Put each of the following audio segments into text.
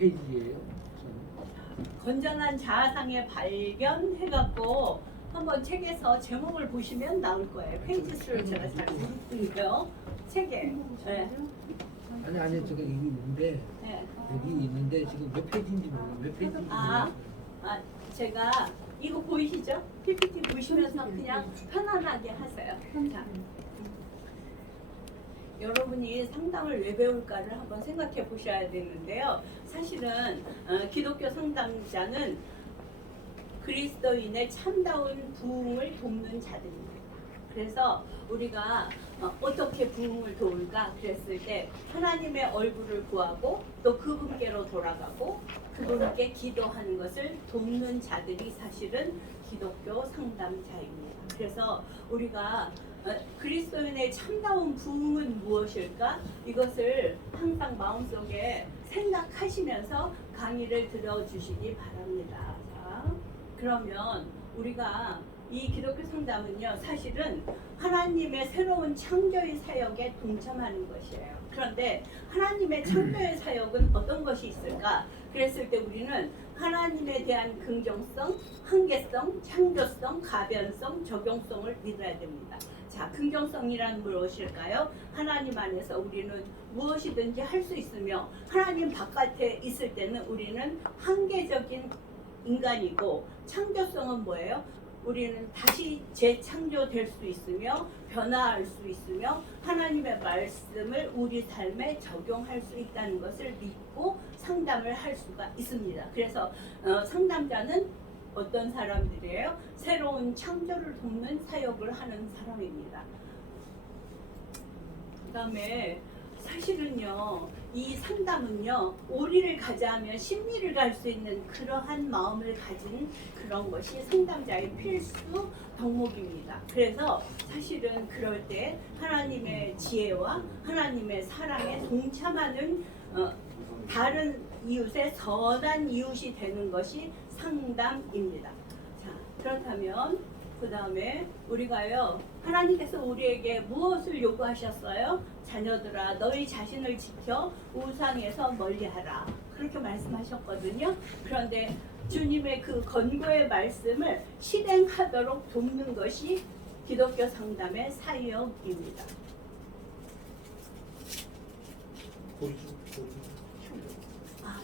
페이지예요? 건전한 자아상의 발견 해갖고 한번 책에서 제목을 보시면 나올 거예요. 페이지 수를 제가 잘 모르니까요. 책에. 네. 아니 저기 여기 있는데 네. 여기 있는데 지금 몇 페이지인지 몰라. 몇 페이지인지 몰라. 제가 이거 보이시죠? PPT 보시면서 그냥 편안하게 하세요. 자, 여러분이 상담을 왜 배울까를 한번 생각해 보셔야 되는데요. 사실은 기독교 상담자는 그리스도인의 참다운 부흥을 돕는 자들입니다. 그래서 우리가 어떻게 부흥을 도울까 그랬을 때 하나님의 얼굴을 구하고 또 그분께로 돌아가고 그분께 기도하는 것을 돕는 자들이 사실은 기독교 상담자입니다. 그래서 우리가 그리스도인의 참다운 부흥은 무엇일까? 이것을 항상 마음속에 생각하시면서 강의를 들어주시기 바랍니다. 자, 그러면 우리가 이 기독교 상담은요, 사실은 하나님의 새로운 창조의 사역에 동참하는 것이에요. 그런데 하나님의 창조의 사역은 어떤 것이 있을까? 그랬을 때 우리는 하나님에 대한 긍정성, 한계성, 창조성, 가변성, 적용성을 믿어야 됩니다. 자, 긍정성이란 무엇일까요? 하나님 안에서 우리는 무엇이든지 할 수 있으며 하나님 바깥에 있을 때는 우리는 한계적인 인간이고, 창조성은 뭐예요? 우리는 다시 재창조될 수 있으며 변화할 수 있으며 하나님의 말씀을 우리 삶에 적용할 수 있다는 것을 믿고 상담을 할 수가 있습니다. 그래서 상담자는 어떤 사람들이에요? 새로운 창조를 돕는 사역을 하는 사람입니다. 그 다음에 사실은요, 이 상담은요, 오리를 가자하면 심리를 갈 수 있는 그러한 마음을 가진 그런 것이 상담자의 필수 덕목입니다. 그래서 사실은 그럴 때 하나님의 지혜와 하나님의 사랑에 동참하는 다른 이웃의 선한 이웃이 되는 것이 상담입니다. 자, 그렇다면 그 다음에 우리가요, 하나님께서 우리에게 무엇을 요구하셨어요? 자녀들아, 너희 자신을 지켜 우상에서 멀리하라, 그렇게 말씀하셨거든요. 그런데 주님의 그 권고의 말씀을 실행하도록 돕는 것이 기독교 상담의 사역입니다.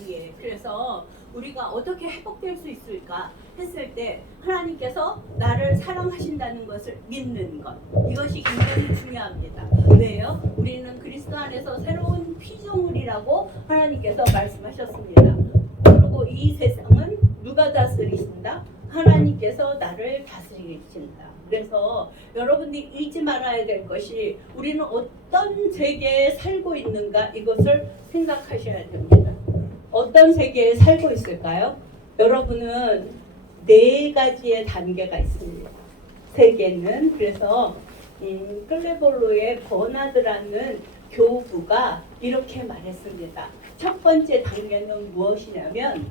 예. 그래서 우리가 어떻게 회복될 수 있을까 했을 때 하나님께서 나를 사랑하신다는 것을 믿는 것, 이것이 굉장히 중요합니다. 왜요? 우리는 그리스도 안에서 새로운 피조물이라고 하나님께서 말씀하셨습니다. 그리고 이 세상은 누가 다스리신다? 하나님께서 나를 다스리신다. 그래서 여러분들이 잊지 말아야 될 것이 우리는 어떤 세계에 살고 있는가, 이것을 생각하셔야 됩니다. 어떤 세계에 살고 있을까요? 여러분은 4가지의 단계가 있습니다. 세계는, 그래서 클레볼로의 버나드라는 교부가 이렇게 말했습니다. 첫 번째 단계는 무엇이냐면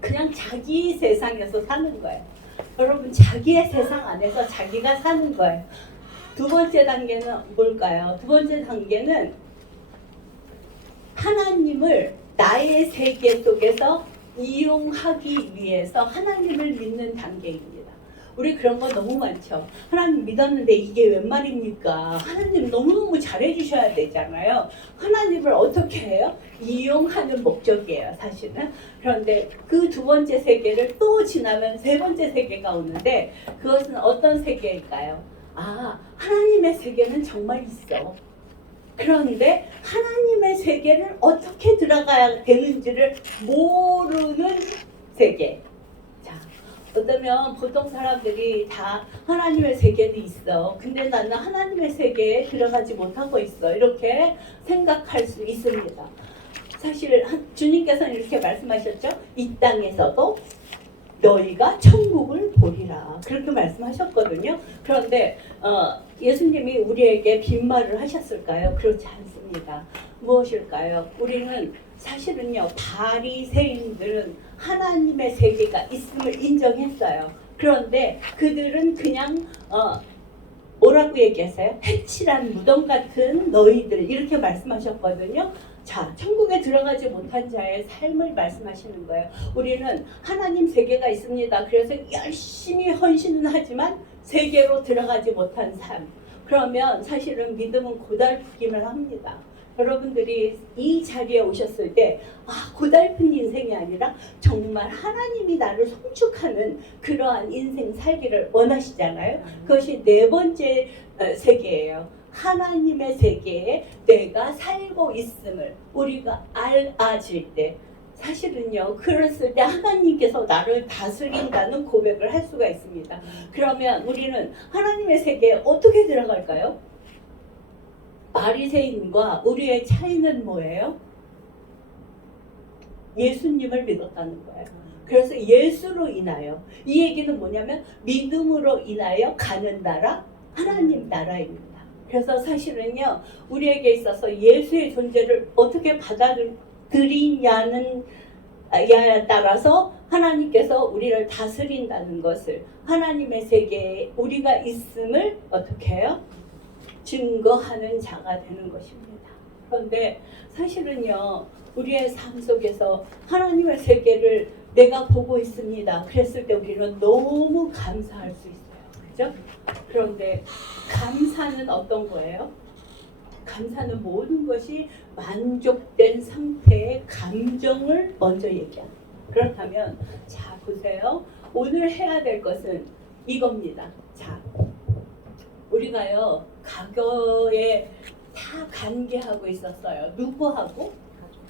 그냥 자기 세상에서 사는 거예요. 여러분, 자기의 세상 안에서 자기가 사는 거예요. 두 번째 단계는 뭘까요? 두 번째 단계는 하나님을 나의 세계 속에서 이용하기 위해서 하나님을 믿는 단계입니다. 우리 그런 거 너무 많죠. 하나님 믿었는데 이게 웬 말입니까? 하나님 너무너무 잘해주셔야 되잖아요. 하나님을 어떻게 해요? 이용하는 목적이에요, 사실은. 그런데 그 두 번째 세계를 또 지나면 세 번째 세계가 오는데, 그것은 어떤 세계일까요? 하나님의 세계는 정말 있어. 그런데 하나님의 세계를 어떻게 들어가야 되는지를 모르는 세계. 자, 어쩌면 보통 사람들이 다 하나님의 세계는 있어, 근데 나는 하나님의 세계에 들어가지 못하고 있어, 이렇게 생각할 수 있습니다. 사실 주님께서는 이렇게 말씀하셨죠. 이 땅에서도 너희가 천국을 보리라, 그렇게 말씀하셨거든요. 그런데 예수님이 우리에게 빈말을 하셨을까요? 그렇지 않습니다. 무엇일까요? 우리는 사실은요, 바리새인들은 하나님의 세계가 있음을 인정했어요. 그런데 그들은 그냥 뭐라고 얘기했어요? 해칠한 무덤 같은 너희들, 이렇게 말씀하셨거든요. 자, 천국에 들어가지 못한 자의 삶을 말씀하시는 거예요. 우리는 하나님 세계가 있습니다. 그래서 열심히 헌신은 하지만 세계로 들어가지 못한 삶. 그러면 사실은 믿음은 고달프기만 합니다. 여러분들이 이 자리에 오셨을 때 고달픈 인생이 아니라 정말 하나님이 나를 송축하는 그러한 인생 살기를 원하시잖아요. 그것이 네 번째 세계예요. 하나님의 세계에 내가 살고 있음을 우리가 알아질 때, 사실은요, 그랬을 때 하나님께서 나를 다스린다는 고백을 할 수가 있습니다. 그러면 우리는 하나님의 세계에 어떻게 들어갈까요? 바리새인과 우리의 차이는 뭐예요? 예수님을 믿었다는 거예요. 그래서 예수로 인하여, 이 얘기는 뭐냐면 믿음으로 인하여 가는 나라, 하나님 나라입니다. 그래서 사실은요, 우리에게 있어서 예수의 존재를 어떻게 받아들이냐는 에 따라서 하나님께서 우리를 다스린다는 것을, 하나님의 세계에 우리가 있음을 어떻게 해요? 증거하는 자가 되는 것입니다. 그런데 사실은요, 우리의 삶 속에서 하나님의 세계를 내가 보고 있습니다. 그랬을 때 우리는 너무 감사할 수 있어요. 그죠? 그런데 감사는 어떤 거예요? 감사는 모든 것이 만족된 상태의 감정을 먼저 얘기합니다. 그렇다면 자 보세요. 오늘 해야 될 것은 이겁니다. 자, 우리가요 과거에 다 관계하고 있었어요. 누구하고?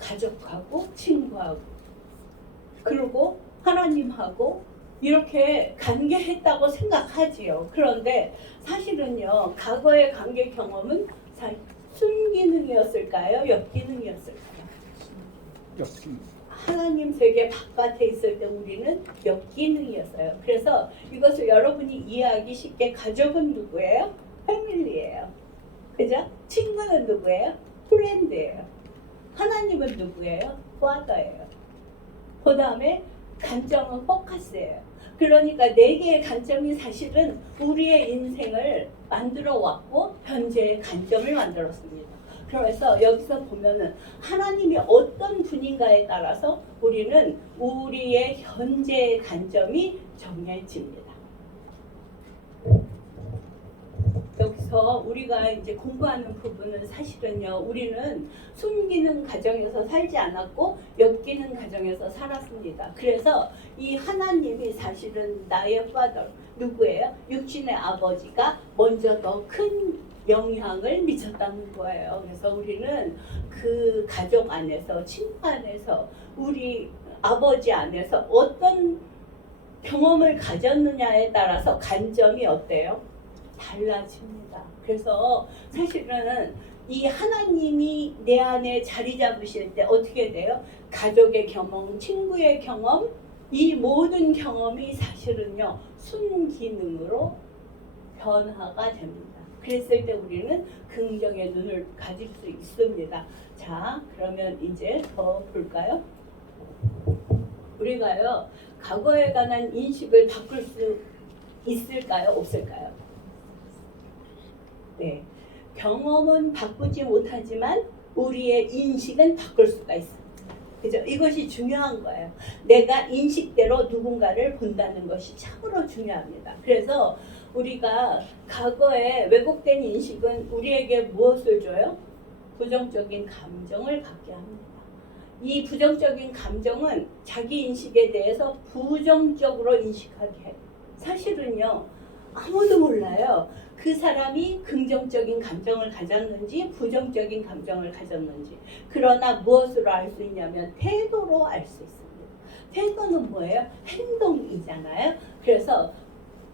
가족하고 친구하고 그리고 하나님하고 이렇게 관계했다고 생각하지요. 그런데 사실은요, 과거의 관계 경험은 순기능이었을까요? 역기능이었을까요? 하나님 세계 바깥에 있을 때 우리는 역기능이었어요. 그래서 이것을 여러분이 이해하기 쉽게, 가족은 누구예요? 패밀리예요. 그죠? 친구는 누구예요? 프렌드예요. 하나님은 누구예요? 파더예요. 그 다음에 관점은 포커스예요. 그러니까 네 개의 관점이 사실은 우리의 인생을 만들어 왔고 현재의 관점을 만들었습니다. 그래서 여기서 보면은 하나님이 어떤 분인가에 따라서 우리는 우리의 현재의 관점이 정해집니다. 여기서 우리가 이제 공부하는 부분은 사실은요, 우리는 숨기는 가정에서 살지 않았고 엮이는 가정에서 살았습니다. 그래서 이 하나님이 사실은 나의 father, 누구예요? 육신의 아버지가 먼저 더 큰 영향을 미쳤다는 거예요. 그래서 우리는 그 가족 안에서, 친구 안에서, 우리 아버지 안에서 어떤 경험을 가졌느냐에 따라서 관점이 어때요? 달라집니다. 그래서 사실은 이 하나님이 내 안에 자리 잡으실 때 어떻게 돼요? 가족의 경험, 친구의 경험, 이 모든 경험이 사실은요, 순기능으로 변화가 됩니다. 그랬을 때 우리는 긍정의 눈을 가질 수 있습니다. 자, 그러면 이제 더 볼까요? 우리가요, 과거에 관한 인식을 바꿀 수 있을까요? 없을까요? 네, 경험은 바꾸지 못하지만 우리의 인식은 바꿀 수가 있습니다. 그죠? 이것이 중요한 거예요. 내가 인식대로 누군가를 본다는 것이 참으로 중요합니다. 그래서 우리가 과거에 왜곡된 인식은 우리에게 무엇을 줘요? 부정적인 감정을 갖게 합니다. 이 부정적인 감정은 자기 인식에 대해서 부정적으로 인식하게 해요. 사실은요, 아무도 몰라요. 그 사람이 긍정적인 감정을 가졌는지 부정적인 감정을 가졌는지. 그러나 무엇으로 알 수 있냐면 태도로 알 수 있습니다. 태도는 뭐예요? 행동이잖아요. 그래서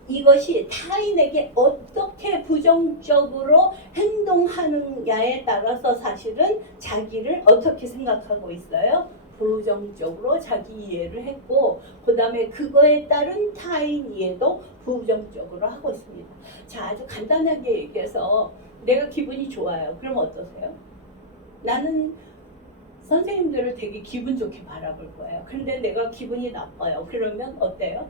이것이 타인에게 어떻게 부정적으로 행동하느냐에 따라서 사실은 자기를 어떻게 생각하고 있어요? 부정적으로 자기 이해를 했고, 그 다음에 그거에 따른 타인 이해도 부정적으로 하고 있습니다. 자, 아주 간단하게 얘기해서 내가 기분이 좋아요. 그럼 어떠세요? 나는 선생님들을 되게 기분 좋게 바라볼 거예요. 그런데 내가 기분이 나빠요. 그러면 어때요?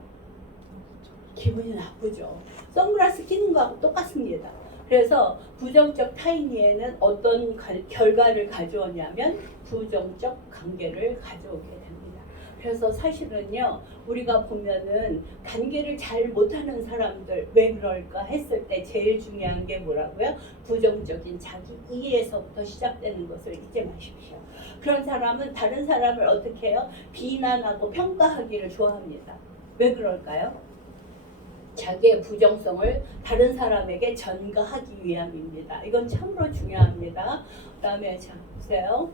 기분이 나쁘죠. 선글라스 끼는 거하고 똑같습니다. 그래서 부정적 타인이에는 어떤 결과를 가져오냐면 부정적 관계를 가져오게 됩니다. 그래서 사실은요, 우리가 보면은 관계를 잘 못하는 사람들 왜 그럴까 했을 때 제일 중요한 게 뭐라고요? 부정적인 자기 이해에서부터 시작되는 것을 잊지 마십시오. 그런 사람은 다른 사람을 어떻게 해요? 비난하고 평가하기를 좋아합니다. 왜 그럴까요? 자기의 부정성을 다른 사람에게 전가하기 위함입니다. 이건 참으로 중요합니다. 그 다음에 자 보세요.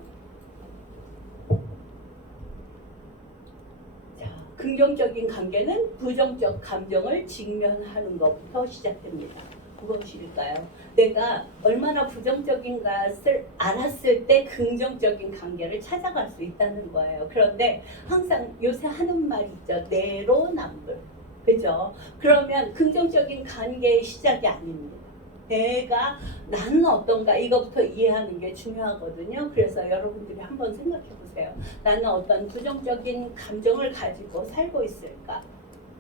자, 긍정적인 관계는 부정적 감정을 직면하는 것부터 시작됩니다. 무엇일까요? 내가 얼마나 부정적인 것을 알았을 때 긍정적인 관계를 찾아갈 수 있다는 거예요. 그런데 항상 요새 하는 말 있죠. 내로남불. 그죠? 그러면 긍정적인 관계의 시작이 아닙니다. 내가 나는 어떤가 이것부터 이해하는 게 중요하거든요. 그래서 여러분들이 한번 생각해 보세요. 나는 어떤 부정적인 감정을 가지고 살고 있을까?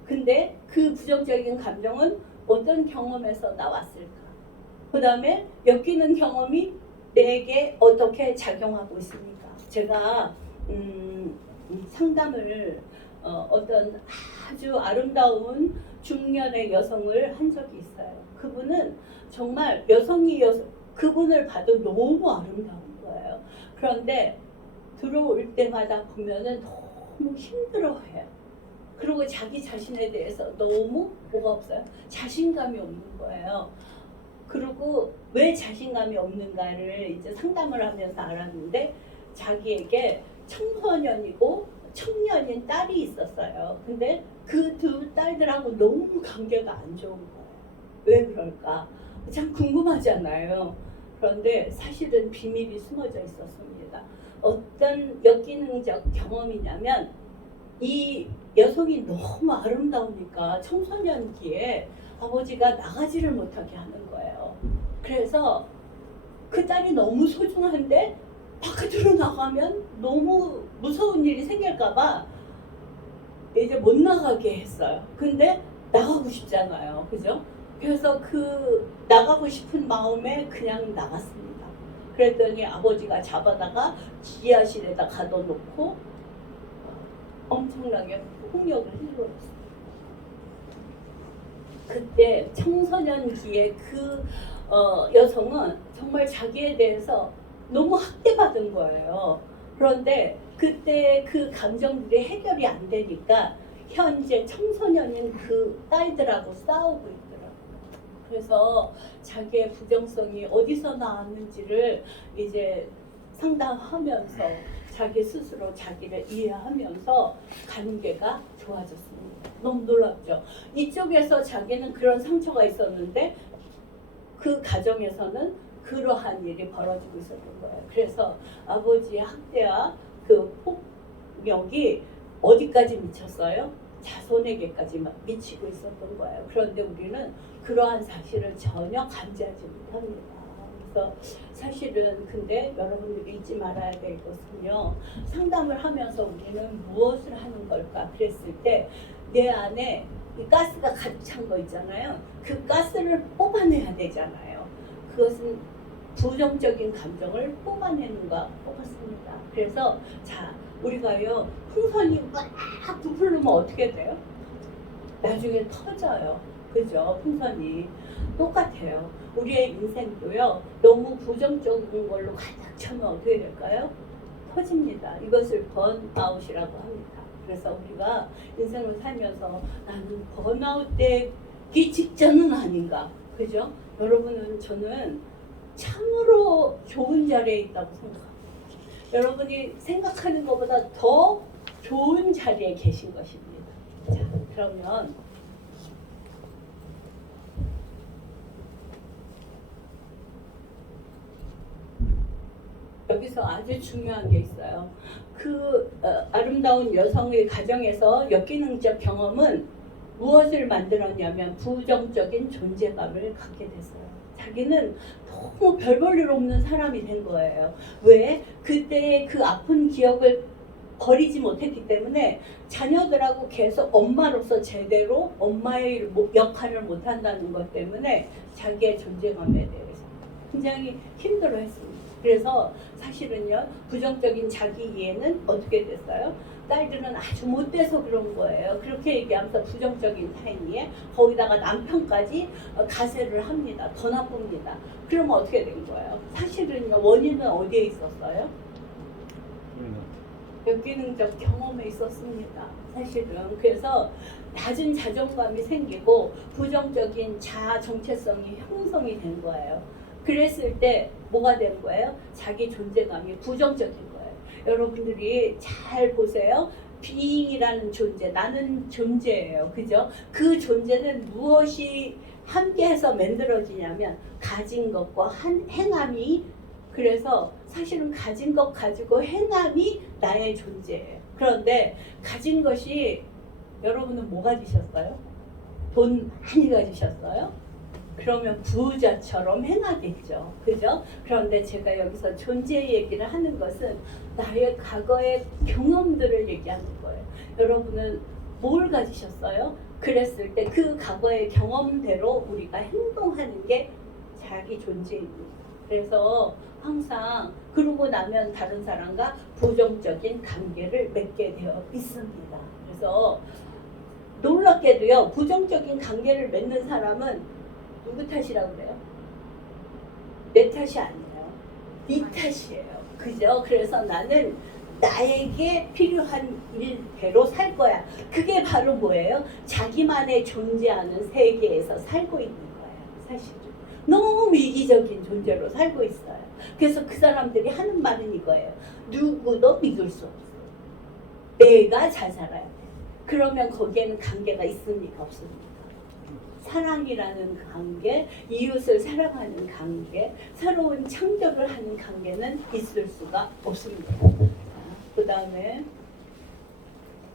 근데 그 부정적인 감정은 어떤 경험에서 나왔을까? 그 다음에 엮이는 경험이 내게 어떻게 작용하고 있습니까? 제가 상담을 어떤 아주 아름다운 중년의 여성을 한 적이 있어요. 그분은 정말 그분을 봐도 너무 아름다운 거예요. 그런데 들어올 때마다 보면은 너무 힘들어해요. 그리고 자기 자신에 대해서 너무 뭐가 없어요? 자신감이 없는 거예요. 그리고 왜 자신감이 없는가를 이제 상담을 하면서 알았는데 자기에게 청소년이고 청년인 딸이 있었어요. 근데 그 두 딸들하고 너무 관계가 안 좋은 거예요. 왜 그럴까? 참 궁금하잖아요. 그런데 사실은 비밀이 숨어져 있었습니다. 어떤 역기능적 경험이냐면 이 여성이 너무 아름다우니까 청소년기에 아버지가 나가지를 못하게 하는 거예요. 그래서 그 딸이 너무 소중한데 바깥으로 나가면 너무 무서운 일이 생길까봐 이제 못 나가게 했어요. 근데 나가고 싶잖아요. 그죠? 그래서 그 나가고 싶은 마음에 그냥 나갔습니다. 그랬더니 아버지가 잡아다가 지하실에다 가둬놓고 엄청나게 폭력을 휘둘렀어요. 그때 청소년기에 그 여성은 정말 자기에 대해서 너무 학대받은 거예요. 그런데 그때 그 감정들이 해결이 안 되니까 현재 청소년인 그 딸들하고 싸우고 있더라고요. 그래서 자기의 부정성이 어디서 나왔는지를 이제 상담하면서 자기 스스로 자기를 이해하면서 관계가 좋아졌습니다. 너무 놀랍죠? 이쪽에서 자기는 그런 상처가 있었는데 그 가정에서는 그러한 일이 벌어지고 있었던 거예요. 그래서 아버지의 학대와 그 폭력이 어디까지 미쳤어요? 자손에게까지 미치고 있었던 거예요. 그런데 우리는 그러한 사실을 전혀 감지하지 못합니다. 그래서 사실은 근데 여러분들이 잊지 말아야 될 것은요. 상담을 하면서 우리는 무엇을 하는 걸까? 그랬을 때 내 안에 이 가스가 가득 찬 거 있잖아요. 그 가스를 뽑아내야 되잖아요. 그것은 부정적인 감정을 뽑아내는가 뽑았습니다. 그래서 자 우리가요 풍선이 막 부풀면 어떻게 돼요? 나중에 터져요. 그죠? 풍선이 똑같아요. 우리의 인생도요 너무 부정적인 걸로 가득 차면 어떻게 될까요? 터집니다. 이것을 번아웃이라고 합니다. 그래서 우리가 인생을 살면서 나는 번아웃 되기 직전은 아닌가. 그죠? 여러분은 저는 참으로 좋은 자리에 있다고 생각합니다. 여러분이 생각하는 것보다 더 좋은 자리에 계신 것입니다. 자, 그러면 여기서 아주 중요한 게 있어요. 그 아름다운 여성의 가정에서 역기능적 경험은 무엇을 만들었냐면 부정적인 존재감을 갖게 됐어요. 자기는 너무 별 볼 일 없는 사람이 된 거예요. 왜? 그때의 그 아픈 기억을 버리지 못했기 때문에 자녀들하고 계속 엄마로서 제대로 엄마의 역할을 못한다는 것 때문에 자기의 존재감에 대해서 굉장히 힘들어했습니다. 그래서 사실은요, 부정적인 자기 이해는 어떻게 됐어요? 딸들은 아주 못돼서 그런 거예요. 그렇게 얘기하면서 부정적인 타인 이해, 거기다가 남편까지 가세를 합니다. 더 나쁩니다. 그러면 어떻게 된 거예요? 사실은요, 원인은 어디에 있었어요? 역기능적 경험에 있었습니다. 사실은. 그래서 낮은 자존감이 생기고 부정적인 자아 정체성이 형성이 된 거예요. 그랬을 때 뭐가 된 거예요? 자기 존재감이 부정적인 거예요. 여러분들이 잘 보세요. being이라는 존재, 나는 존재예요. 그죠? 그 존재는 무엇이 함께해서 만들어지냐면 가진 것과 행함이, 그래서 사실은 가진 것 가지고 행함이 나의 존재예요. 그런데 가진 것이, 여러분은 뭐 가지셨어요? 돈 많이 가지셨어요? 그러면 부자처럼 행하겠죠. 그죠? 그런데 제가 여기서 존재 얘기를 하는 것은 나의 과거의 경험들을 얘기하는 거예요. 여러분은 뭘 가지셨어요? 그랬을 때 그 과거의 경험대로 우리가 행동하는 게 자기 존재입니다. 그래서 항상 그러고 나면 다른 사람과 부정적인 관계를 맺게 되어 있습니다. 그래서 놀랍게도요, 부정적인 관계를 맺는 사람은 누구 탓이라고 그래요? 내 탓이 아니에요. 네 탓이에요. 그죠? 그래서 나는 나에게 필요한 일대로 살 거야. 그게 바로 뭐예요? 자기만의 존재하는 세계에서 살고 있는 거예요. 사실은. 너무 이기적인 존재로 살고 있어요. 그래서 그 사람들이 하는 말은 이거예요. 누구도 믿을 수 없어. 내가 잘 살아야 돼. 그러면 거기에는 관계가 있습니까? 없습니까? 사랑이라는 관계, 이웃을 사랑하는 관계, 새로운 창조를 하는 관계는 있을 수가 없습니다. 그 다음에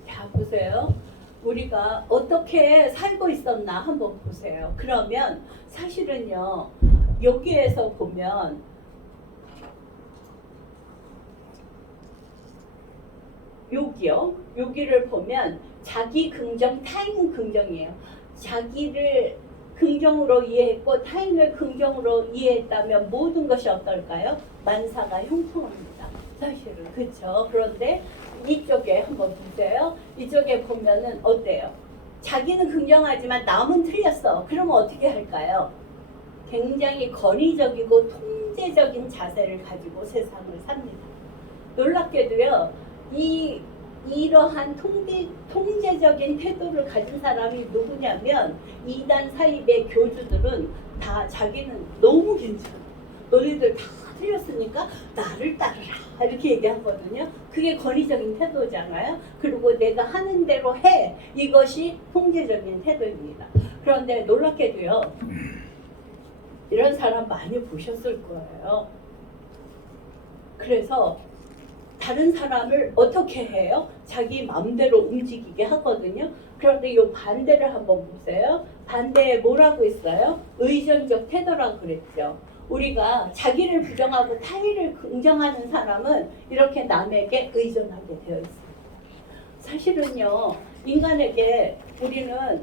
자 보세요. 우리가 어떻게 살고 있었나 한번 보세요. 그러면 사실은요, 여기에서 보면 여기를 보면 자기 긍정, 타인 긍정이에요. 자기를 긍정으로 이해했고 타인을 긍정으로 이해했다면 모든 것이 어떨까요? 만사가 형통합니다. 사실은. 그렇죠. 그런데 이쪽에 한번 보세요. 이쪽에 보면은 어때요? 자기는 긍정하지만 남은 틀렸어. 그러면 어떻게 할까요? 굉장히 권위적이고 통제적인 자세를 가지고 세상을 삽니다. 놀랍게도요, 이러한 통제적인 태도를 가진 사람이 누구냐면 이단 사입의 교주들은 다 자기는 너무 괜찮아. 너희들 다 틀렸으니까 나를 따르라. 이렇게 얘기하거든요. 그게 권위적인 태도잖아요. 그리고 내가 하는 대로 해. 이것이 통제적인 태도입니다. 그런데 놀랍게도요, 이런 사람 많이 보셨을 거예요. 그래서 다른 사람을 어떻게 해요? 자기 마음대로 움직이게 하거든요. 그런데 이 반대를 한번 보세요. 반대에 뭐라고 있어요? 의존적 태도라고 그랬죠. 우리가 자기를 부정하고 타인을 긍정하는 사람은 이렇게 남에게 의존하게 되어 있습니다. 사실은요, 인간에게 우리는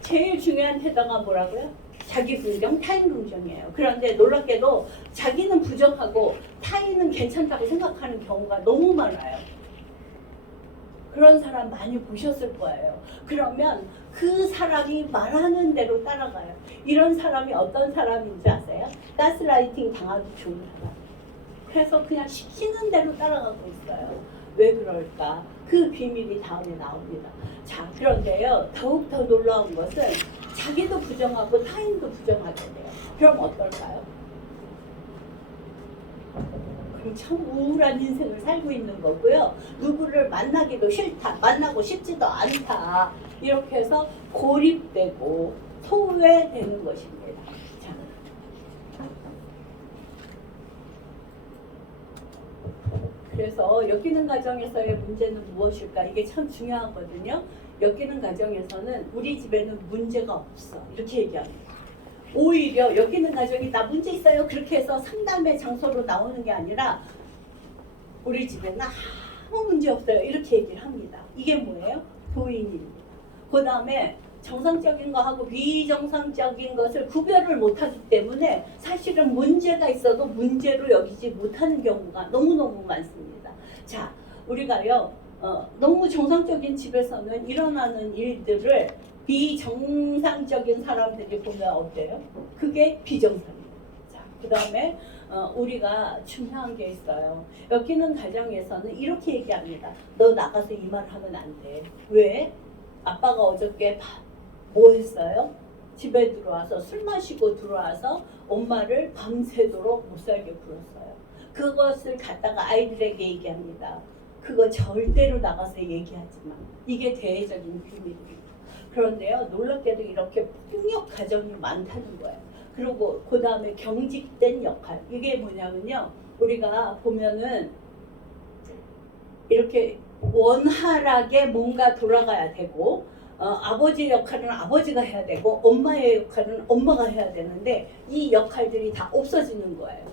제일 중요한 태도가 뭐라고요? 자기 긍정, 타인 긍정이에요. 그런데 놀랍게도 자기는 부정하고 타인은 괜찮다고 생각하는 경우가 너무 많아요. 그런 사람 많이 보셨을 거예요. 그러면 그 사람이 말하는 대로 따라가요. 이런 사람이 어떤 사람인지 아세요? 가스라이팅 당하기 좋은 사람. 그래서 그냥 시키는 대로 따라가고 있어요. 왜 그럴까? 그 비밀이 다음에 나옵니다. 자, 그런데요, 더욱더 놀라운 것은 자기도 부정하고 타인도 부정하게 돼요. 그럼 어떨까요? 그럼 참 우울한 인생을 살고 있는 거고요. 누구를 만나기도 싫다, 만나고 싶지도 않다. 이렇게 해서 고립되고 소외되는 것입니다. 자. 그래서 엮이는 가정에서의 문제는 무엇일까? 이게 참 중요하거든요. 엮이는 가정에서는 우리 집에는 문제가 없어. 이렇게 얘기합니다. 오히려 엮이는 가정이 나 문제 있어요. 그렇게 해서 상담의 장소로 나오는 게 아니라 우리 집에는 아무 문제 없어요. 이렇게 얘기를 합니다. 이게 뭐예요? 도인입니다. 그 다음에 정상적인 거하고 비정상적인 것을 구별을 못하기 때문에 사실은 문제가 있어도 문제로 여기지 못하는 경우가 너무너무 많습니다. 자, 우리가요 너무 정상적인 집에서는 일어나는 일들을 비정상적인 사람들이 보면 어때요? 그게 비정상입니다. 자, 그 다음에 우리가 중요한 게 있어요. 여기는 가정에서는 이렇게 얘기합니다. 너 나가서 이 말 하면 안 돼. 왜? 아빠가 어저께 뭐 했어요? 집에 들어와서 술 마시고 들어와서 엄마를 밤새도록 못 살게 굴었어요. 그것을 갖다가 아이들에게 얘기합니다. 그거 절대로 나가서 얘기하지 마. 이게 대외적인 비밀입니다. 그런데요, 놀랍게도 이렇게 폭력 가정이 많다는 거예요. 그리고 그 다음에 경직된 역할. 이게 뭐냐면요, 우리가 보면은 이렇게 원활하게 뭔가 돌아가야 되고, 아버지의 역할은 아버지가 해야 되고, 엄마의 역할은 엄마가 해야 되는데, 이 역할들이 다 없어지는 거예요.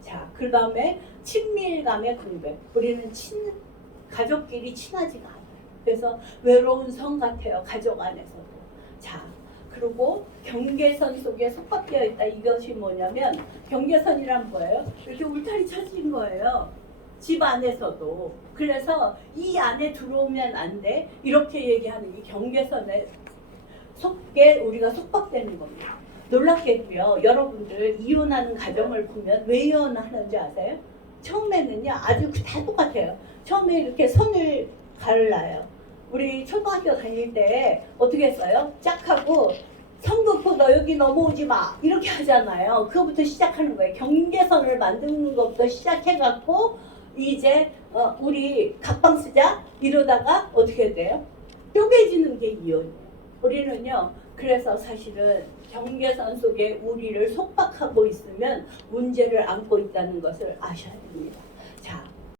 자, 그 다음에 친밀감의 공백. 우리는 가족끼리 친하지가 않아요. 그래서 외로운 성 같아요. 가족 안에서도. 자, 그리고 경계선 속에 속박되어 있다. 이것이 뭐냐면 경계선이란 뭐예요? 이렇게 울타리 쳐진 거예요. 집 안에서도. 그래서 이 안에 들어오면 안 돼. 이렇게 얘기하는 이 경계선에 속에 우리가 속박되는 겁니다. 놀랍게도요. 여러분들 이혼하는 가정을 보면 왜 이혼하는지 아세요? 처음에는요. 아주 다 똑같아요. 처음에 이렇게 선을 갈라요. 우리 초등학교 다닐 때 어떻게 했어요? 짝하고 선 긋고 너 여기 넘어오지 마 이렇게 하잖아요. 그거부터 시작하는 거예요. 경계선을 만드는 것부터 시작해갖고 이제 우리 각방 쓰자 이러다가 어떻게 돼요? 쪼개지는 게 이혼이에요. 우리는요. 그래서 사실은 경계선 속에 우리를 속박하고 있으면 문제를 안고 있다는 것을 아셔야 됩니다.